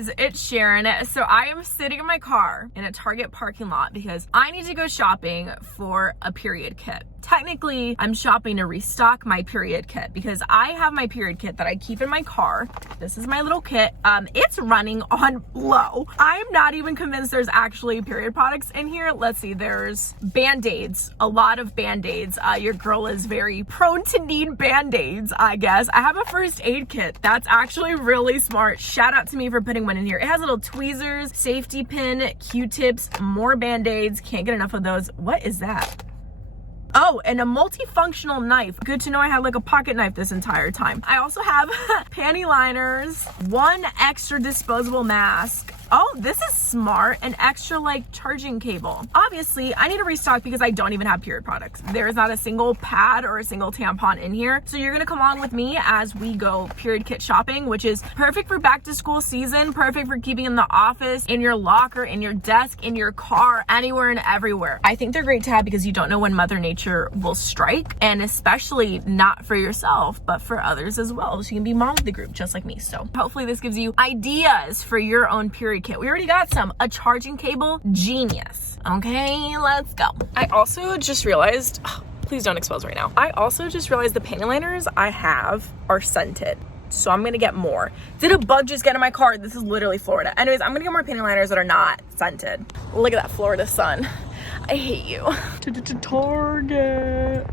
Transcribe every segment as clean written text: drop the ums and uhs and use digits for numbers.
guys, it's Sharon. So I am sitting in my car in a Target parking lot because I need to go shopping for a period kit. Technically, I'm shopping to restock my period kit because I have my period kit that I keep in my car. This is my little kit. It's running on low. I'm not even convinced there's actually period products in here. Let's see, there's Band-Aids, a lot of Band-Aids. Your girl is very prone to need Band-Aids, I guess. I have a first aid kit. That's actually really smart. Shout out to me for putting one in here. It has little tweezers, safety pin, Q-tips, more Band-Aids. Can't get enough of those. What is that? Oh, and a multifunctional knife. Good to know I had like a pocket knife this entire time. I also have panty liners, one extra disposable mask. Oh, this is smart. An extra like charging cable. Obviously, I need to restock because I don't even have period products. There is not a single pad or a single tampon in here. So you're gonna come along with me as we go period kit shopping, which is perfect for back to school season, perfect for keeping in the office, in your locker, in your desk, in your car, anywhere and everywhere. I think they're great to have because you don't know when Mother Nature will strike, and especially not for yourself, but for others as well. So you can be mom of the group just like me. So hopefully this gives you ideas for your own period kit. We already got some. A charging cable, genius. Okay, let's go. I also just realized, please don't expose right now. I also just realized the panty liners I have are scented. So I'm gonna get more. Did a bug just get in my car? This is literally Florida. Anyways, I'm gonna get more panty liners that are not scented. Look at that Florida sun. I hate you. Target.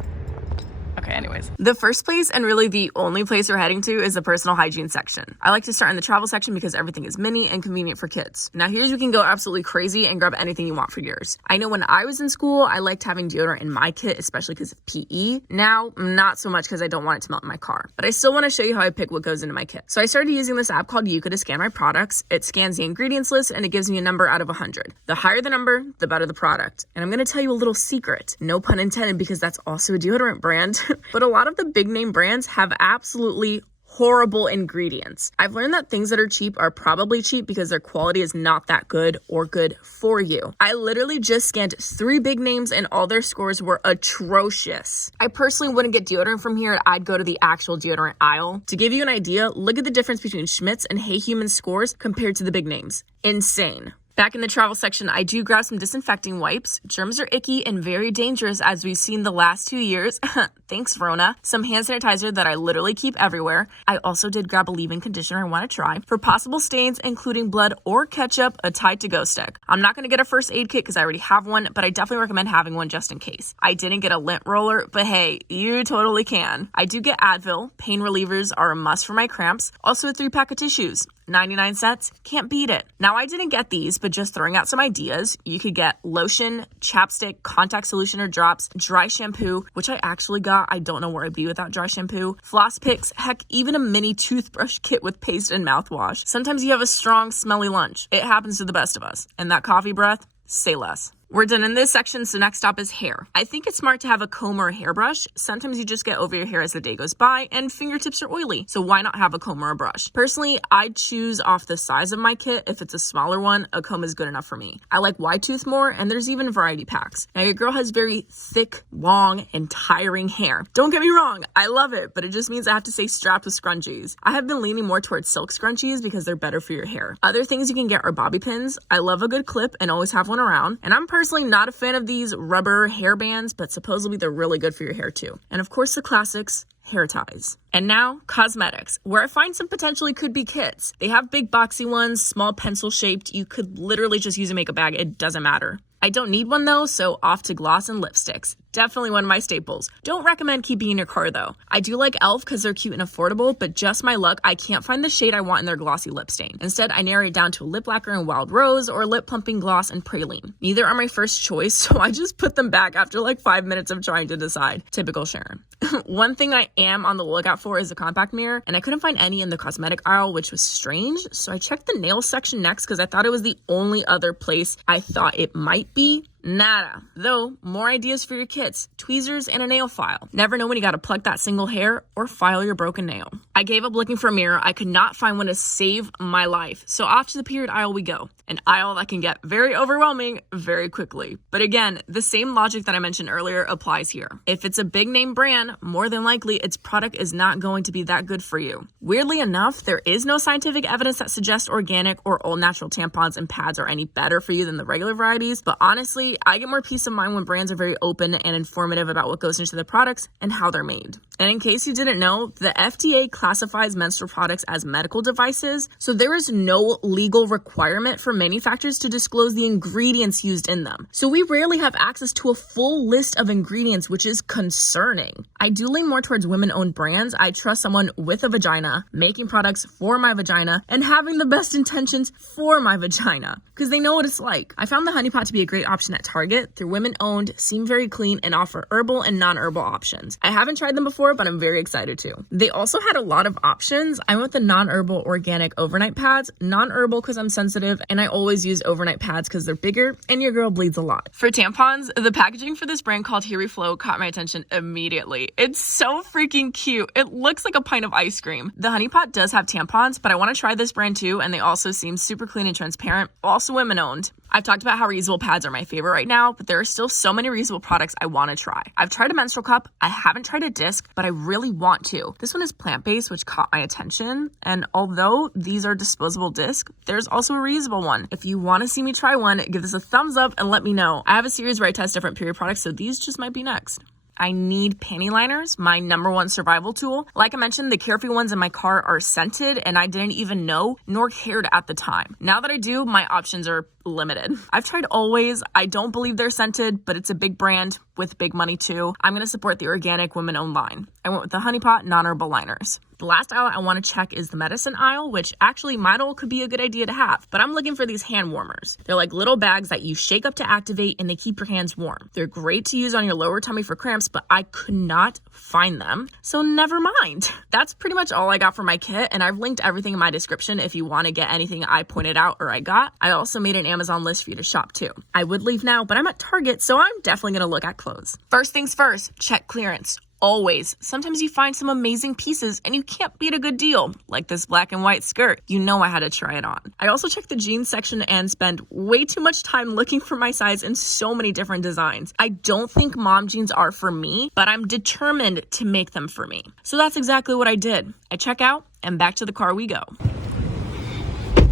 Okay, anyways. The first place and really the only place we're heading to is the personal hygiene section. I like to start in the travel section because everything is mini and convenient for kids. Now here's you can go absolutely crazy and grab anything you want for yours. I know when I was in school, I liked having deodorant in my kit, especially because of PE. Now, not so much because I don't want it to melt in my car. But I still want to show you how I pick what goes into my kit. So I started using this app called Yuka to scan my products. It scans the ingredients list and it gives me a number out of 100. The higher the number, the better the product. And I'm going to tell you a little secret. No pun intended because that's also a deodorant brand. But a lot of the big name brands have absolutely horrible ingredients. I've learned that things that are cheap are probably cheap because their quality is not that good or good for you. I literally just scanned 3 big names and all their scores were atrocious. I personally wouldn't get deodorant from here. I'd go to the actual deodorant aisle. To give you an idea, look at the difference between Schmidt's and Hey Human scores compared to the big names. Insane. Back in the travel section, I do grab some disinfecting wipes. Germs are icky and very dangerous as we've seen the last 2 years. Thanks, Rona. Some hand sanitizer that I literally keep everywhere. I also did grab a leave-in conditioner I want to try. For possible stains, including blood or ketchup, a Tide to Go stick. I'm not going to get a first aid kit because I already have one, but I definitely recommend having one just in case. I didn't get a lint roller, but hey, you totally can. I do get Advil. Pain relievers are a must for my cramps. Also a 3-pack of tissues. 99 cents, can't beat it. Now I didn't get these, but just throwing out some ideas, you could get lotion, chapstick, contact solution or drops, dry shampoo, which I actually got. I don't know where I'd be without dry shampoo, floss picks, heck, even a mini toothbrush kit with paste and mouthwash. Sometimes you have a strong, smelly lunch. It happens to the best of us. And that coffee breath, say less. We're done in this section, so next stop is hair. I think it's smart to have a comb or a hairbrush. Sometimes you just get over your hair as the day goes by, and fingertips are oily, so why not have a comb or a brush? Personally, I'd choose off the size of my kit. If it's a smaller one, a comb is good enough for me. I like wide tooth more, and there's even variety packs. Now, your girl has very thick, long, and tiring hair. Don't get me wrong, I love it, but it just means I have to stay strapped with scrunchies. I have been leaning more towards silk scrunchies because they're better for your hair. Other things you can get are bobby pins. I love a good clip and always have one around, and I'm personally not a fan of these rubber hair bands, but supposedly they're really good for your hair too. And of course the classics, hair ties. And now, cosmetics, where I find some potentially could be kits. They have big boxy ones, small pencil shaped. You could literally just use a makeup bag. It doesn't matter. I don't need one though, so off to gloss and lipsticks. Definitely one of my staples. Don't recommend keeping in your car though. I do like e.l.f. because they're cute and affordable, but just my luck, I can't find the shade I want in their glossy lip stain. Instead, I narrow it down to a lip lacquer in Wild Rose or lip pumping gloss in Praline. Neither are my first choice, so I just put them back after like 5 minutes of trying to decide. Typical Sharon. One thing I am on the lookout for is a compact mirror, and I couldn't find any in the cosmetic aisle, which was strange, so I checked the nail section next because I thought it was the only other place I thought it might be. Nada. Though, more ideas for your kits, tweezers and a nail file. Never know when you gotta pluck that single hair or file your broken nail. I gave up looking for a mirror. I could not find one to save my life. So off to the period aisle we go. An aisle that can get very overwhelming very quickly. But again, the same logic that I mentioned earlier applies here. If it's a big name brand, more than likely its product is not going to be that good for you. Weirdly enough, there is no scientific evidence that suggests organic or all natural tampons and pads are any better for you than the regular varieties. But honestly, I get more peace of mind when brands are very open and informative about what goes into the products and how they're made. And in case you didn't know, the FDA classifies menstrual products as medical devices, so there is no legal requirement for manufacturers to disclose the ingredients used in them. So we rarely have access to a full list of ingredients, which is concerning. I do lean more towards women-owned brands. I trust someone with a vagina, making products for my vagina, and having the best intentions for my vagina, because they know what it's like. I found the Honey Pot to be a great option at Target. They're women-owned, seem very clean, and offer herbal and non-herbal options. I haven't tried them before, but I'm very excited to. They also had a lot of options. I went with the non-herbal organic overnight pads, non-herbal because I'm sensitive, and I always use overnight pads because they're bigger and your girl bleeds a lot. For tampons, the packaging for this brand called Here We Flow caught my attention immediately. It's so freaking cute. It looks like a pint of ice cream. The Honey Pot does have tampons, but I want to try this brand too, and they also seem super clean and transparent, also women owned. I've talked about how reusable pads are my favorite right now, but there are still so many reusable products I want to try. I've tried a menstrual cup. I haven't tried a disc, but I really want to. This one is plant-based, which caught my attention. And although these are disposable discs, there's also a reusable one. If you want to see me try one, give this a thumbs up and let me know. I have a series where I test different period products, so these just might be next. I need panty liners, my number one survival tool. Like I mentioned, the Carefree ones in my car are scented, and I didn't even know nor cared at the time. Now that I do, my options are limited. I've tried Always. I don't believe they're scented, but it's a big brand with big money too. I'm going to support the organic women-owned line. I went with the Honey Pot non-herbal liners. The last aisle I want to check is the medicine aisle, which actually Midol could be a good idea to have, but I'm looking for these hand warmers. They're like little bags that you shake up to activate and they keep your hands warm. They're great to use on your lower tummy for cramps, but I could not find them, so never mind. That's pretty much all I got for my kit, and I've linked everything in my description if you want to get anything I pointed out or I got. I also made an Amazon list for you to shop too. I would leave now, but I'm at Target, so I'm definitely going to look at clothes. First things first, check clearance. Always. Sometimes you find some amazing pieces and you can't beat a good deal, like this black and white skirt. You know I had to try it on. I also checked the jeans section and spent way too much time looking for my size in so many different designs. I don't think mom jeans are for me, but I'm determined to make them for me. So that's exactly what I did. I check out and back to the car we go.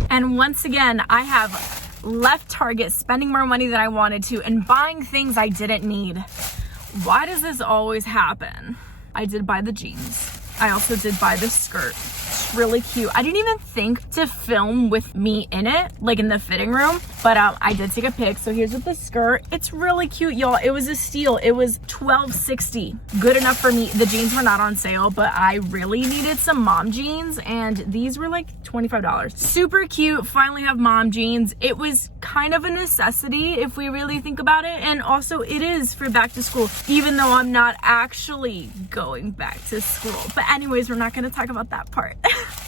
And once again, I have left Target spending more money than I wanted to and buying things I didn't need. Why does this always happen? I did buy the jeans. I also did buy the skirt. It's really cute. I didn't even think to film with me in it, like in the fitting room, but I did take a pic. So here's with the skirt. It's really cute, y'all. It was a steal. It was $12.60. Good enough for me. The jeans were not on sale, but I really needed some mom jeans, and these were like $25. Super cute. Finally have mom jeans. It was kind of a necessity if we really think about it, and also it is for back to school, even though I'm not actually going back to school. But anyways, we're not going to talk about that part.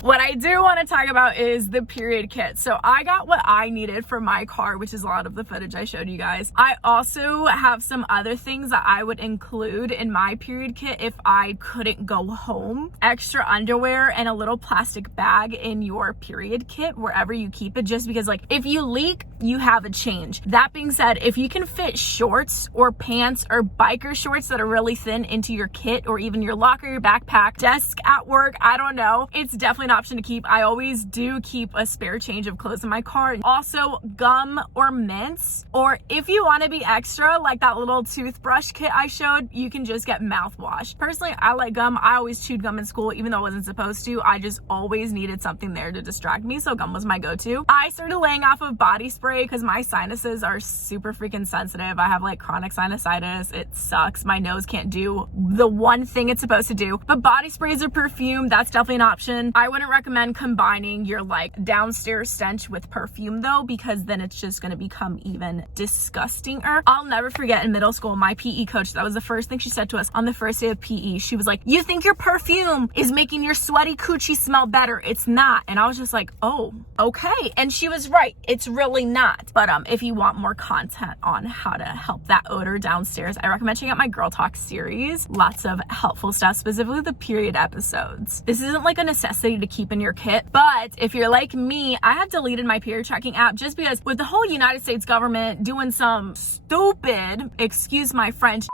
What I do want to talk about is the period kit. So I got what I needed for my car, which is a lot of the footage I showed you guys. I also have some other things that I would include in my period kit if I couldn't go home. Extra underwear and a little plastic bag in your period kit wherever you keep it, just because like if you leak, you have a change. That being said, if you can fit shorts or pants or biker shorts that are really thin into your kit, or even your locker, your backpack, desk at work, I don't know, it's definitely an option to keep. I always do keep a spare change of clothes in my car. Also gum or mints, or if you want to be extra, like that little toothbrush kit I showed, you can just get mouthwash. Personally, I like gum. I always chewed gum in school, even though I wasn't supposed to. I just always needed something there to distract me, so gum was my go-to. I started laying off of body spray because my sinuses are super freaking sensitive. I have like chronic sinusitis. It sucks. My nose can't do the one thing it's supposed to do. But body sprays or perfume, that's definitely an option. I wouldn't recommend combining your like downstairs stench with perfume though, because then it's just gonna become even disgustinger. I'll never forget in middle school, my PE coach, that was the first thing she said to us on the first day of PE. She was like, you think your perfume is making your sweaty coochie smell better? It's not. And I was just like, oh, okay. And she was right. It's really not. But if you want more content on how to help that odor downstairs, I recommend checking out my Girl Talk series. Lots of helpful stuff, specifically the period episodes. This isn't like a necessity to keep in your kit, but if you're like me, I have deleted my period tracking app just because with the whole United States government doing some stupid, excuse my French,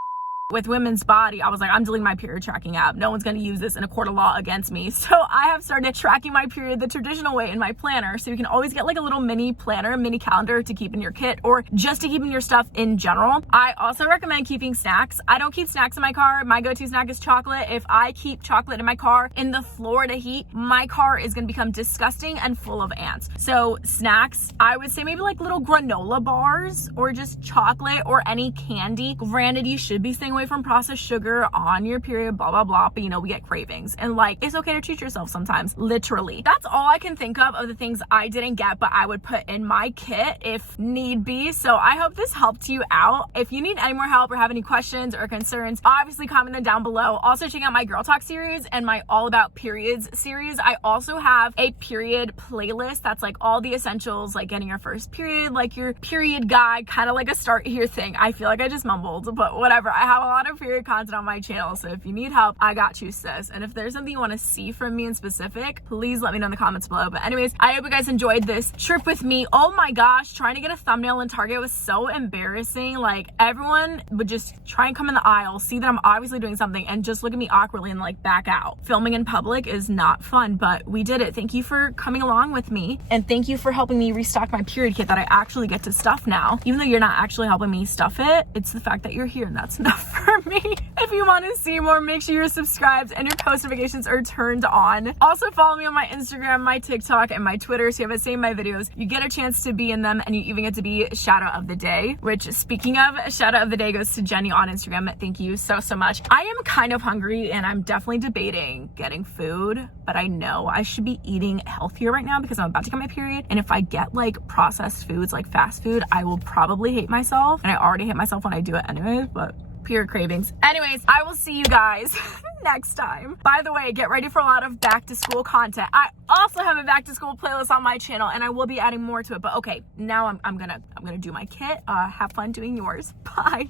with women's body, I was like, I'm deleting my period tracking app. No one's going to use this in a court of law against me. So I have started tracking my period the traditional way in my planner. So you can always get like a little mini planner, mini calendar to keep in your kit or just to keep in your stuff in general. I also recommend keeping snacks. I don't keep snacks in my car. My go-to snack is chocolate. If I keep chocolate in my car in the Florida heat, my car is going to become disgusting and full of ants. So snacks, I would say maybe like little granola bars or just chocolate or any candy. Granted, you should be staying away from processed sugar on your period, blah, blah, blah. But you know, we get cravings and like, it's okay to treat yourself sometimes, literally. That's all I can think of the things I didn't get, but I would put in my kit if need be. So I hope this helped you out. If you need any more help or have any questions or concerns, obviously comment them down below. Also check out my Girl Talk series and my All About Periods series. I also have a period playlist that's like all the essentials, like getting your first period, like your period guide, kind of like a start here thing. I feel like I just mumbled, but whatever. I have a lot of period content on my channel, so if you need help, I got you, sis. And if there's something you want to see from me in specific, please let me know in the comments below. But anyways, I hope you guys enjoyed this trip with me. Oh my gosh, trying to get a thumbnail in Target was so embarrassing. Like everyone would just try and come in the aisle, see that I'm obviously doing something and just look at me awkwardly and like back out. Filming in public is not fun, but we did it. Thank you for coming along with me, and thank you for helping me restock my period kit that I actually get to stuff now. Even though you're not actually helping me stuff it, it's the fact that you're here and that's enough for me. If you want to see more, make sure you're subscribed and your post notifications are turned on. Also follow me on my Instagram, my TikTok, and my Twitter, so you haven't seen my videos, you get a chance to be in them, and you even get to be shoutout of the day, which, speaking of, shoutout of the day goes to Jenny on Instagram. Thank you so much. I am kind of hungry and I'm definitely debating getting food, but I know I should be eating healthier right now because I'm about to get my period, and if I get like processed foods like fast food, I will probably hate myself, and I already hate myself when I do it anyways, but period cravings. Anyways, I will see you guys next time. By the way, get ready for a lot of back to school content. I also have a back to school playlist on my channel, and I will be adding more to it. But okay, now I'm gonna do my kit. Have fun doing yours. Bye.